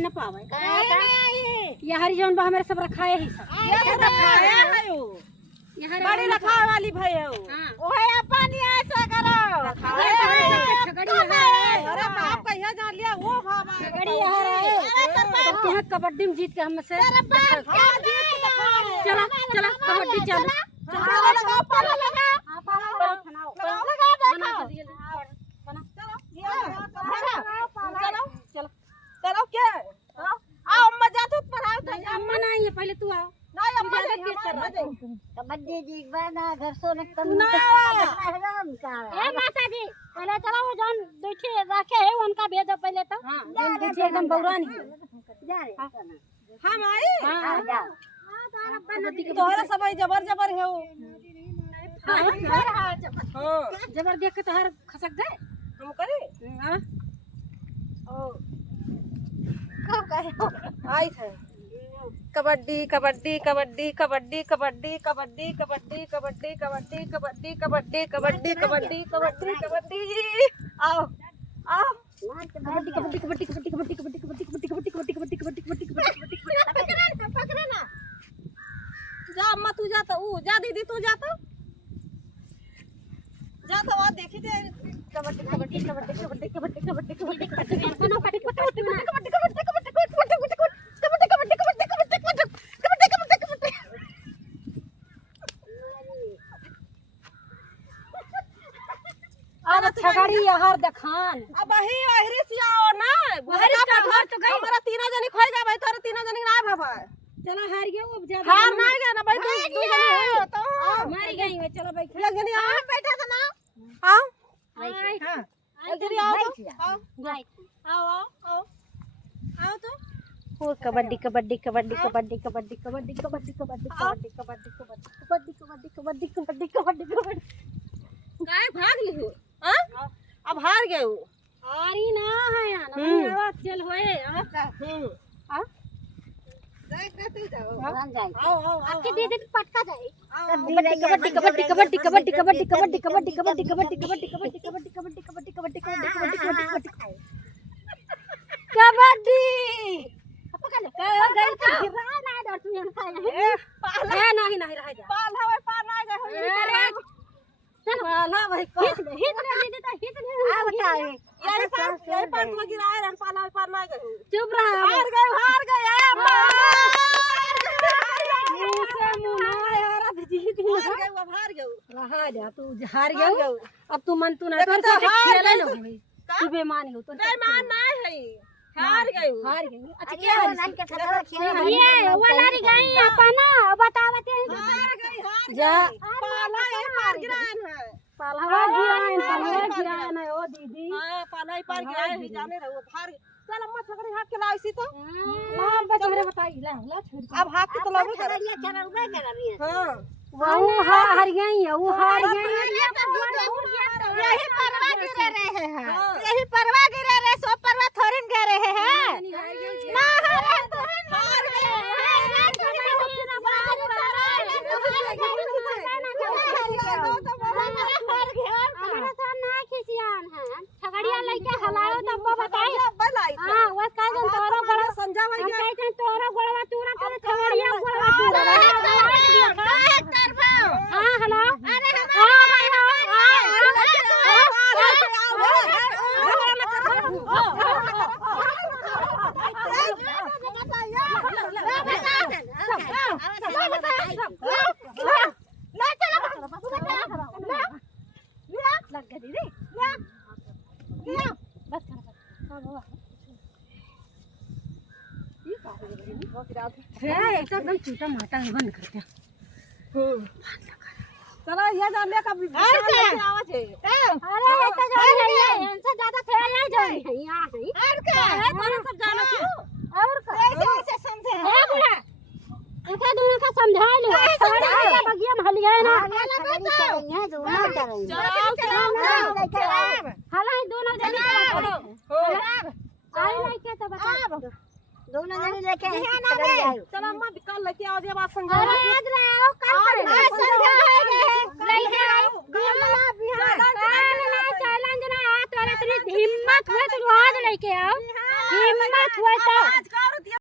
न पावे ये हरी जौन बा हमारे सब रखाए ही सब ये सब रखाए है ओ बड़ी रखाए वाली भाई है ओहे अपन ऐसा करो छगड़ी है। अरे बाप कहिया जान लिया वो भावा छगड़ी है तुम्हें कबड्डी में जीत के हमसे चला चला कबड्डी चल चलो लगाओ पाला लगा हां पाला लगा देखो चलो चलो चलो क्या आओ अम्मा जा तू पढ़ाओ तो अम्मा नहीं है पहले तू आओ नहीं अम्मा तेज कर रहा कबड्डी जीतवाना घर सोने कम ना ए माता जी पहले चलो वो जौन बैठे रखे है उनका भेजो पहले तो हां जौन बैठे एकदम बौरानी जा रे हम आई हां जा तोहरा सब जबर जबर है वो हां हां जबर देख के तोहर खसक गए हम करे हां ओ कब करे आई थे कबड्डी कबड्डी कबड्डी कबड्डी कबड्डी कबड्डी कबड्डी कबड्डी कबड्डी कबड्डी कबड्डी कबड्डी कबड्डी कबड्डी कबड्डी आओ आओ कबड्डी कबड्डी कबड्डी कबड्डी कबड्डी कबड्डी कबड्डी कबड्डी कबड्डी कबड्डी कबड्डी कबड्डी कबड्डी पकड़े ना जा अम्मा तू जा तो जा दीदी तू जा तो वहां देखी थे कबड्डी कबड्डी कबड्डी कबड्डी कबड्डी कबड्डी कबड्डी कबड्डी छगड़ी हर दखान अब ही वहरी से आओ ना वहरी का घर तो गई हमारा तीना जनी खोई जा भाई तोरा तीना जनी ना भाई चलो हार गए अब ज्यादा हार ना गया ना भाई तू जनी तो मारी गई है चलो भाई एक जनी आओ बैठा था ना आओ हां एक जनी आओ आओ आओ आओ आओ तो और कबड्डी कबड्डी कबड्डी कबड्डी कबड्डी कबड्डी कबड्डी कबड्डी कबड्डी कबड्डी कबड्डी कबड्डी कबड्डी कबड्डी कबड्डी काय भाग ली हो हां अब हार गए हो हारी ना है ना आवाज चल होए हां आओ आओ आपके दे दे पटका जाए कबड्डी कबड्डी कबड्डी कबड्डी कबड्डी कबड्डी कबड्डी कबड्डी कबड्डी कबड्डी कबड्डी कबड्डी कबड्डी कबड्डी कबड्डी कबड्डी कबड्डी पकड़ गई तो गिरा ना डर तू यहां खाए है नहीं नहीं रह जा पाल हवे पार ना गए अरे चल वाला भाई हित नहीं देता हित नहीं आ बता यही पार तो गिराए रन पाला पार ना गए चुप रहा हार गए अम्मा मुझसे मुना यार अब जीत हार गए रहा जा तू हार गया अब तू मन तू ना तो खेले लो तू बेईमानी हो तो बेईमान ना है हार गए अच्छा क्या नान के खतरा खेल ये वाला गई अपना बतावते हार जा पाला ये पार गिरान है पालवा गिरान है ओ दीदी हां पाला ही पार गिराए ही जाने रहो हार चल अम्मा छकड़ी हाथ के लाइसी तो हां बच्चे बताई ला छोड़ अब हाथ के तो लगो कर चलौगे कर रही है हां वो हार गई है वो हार गई यही परवा गिरे रहे हैं यही परवा गिरे रहे सो परवा थोड़न गिरे हैं ना हार तो हार गए छगड़िया लेके हलाओ तब बताई बलाई हां वो का जन तोरो बड़ा समझा भाई हम कहते हैं तोरो गोड़वा तूरा करे छगड़िया गोड़वा तूरा हां हेलो अरे हां भाई एकदम चूटा माटा बंद कर दिया चलो ये जान ले कब आवाज है अरे ऐसा जान नहीं है इनसे ज्यादा खेल नहीं जाए यहां है और क्या है तोरा सब जानो क्यों और ऐसे समझे है बुढ़ा इनका दोनों का समझा लो समझा बगिया में हल गए ना चलेंगे जो ना चलेंगे चलो हाला दोनों जने आई नहीं के तो बता दोनों जने लेके चलो अम्मा कल लेके आओ जे बात समझा अरे इधर आओ कल करेंगे समझाएंगे लेके आओ चैलेंज ना आ तोरा इतनी हिम्मत हुए तो आज लेके आओ हिम्मत हुए तो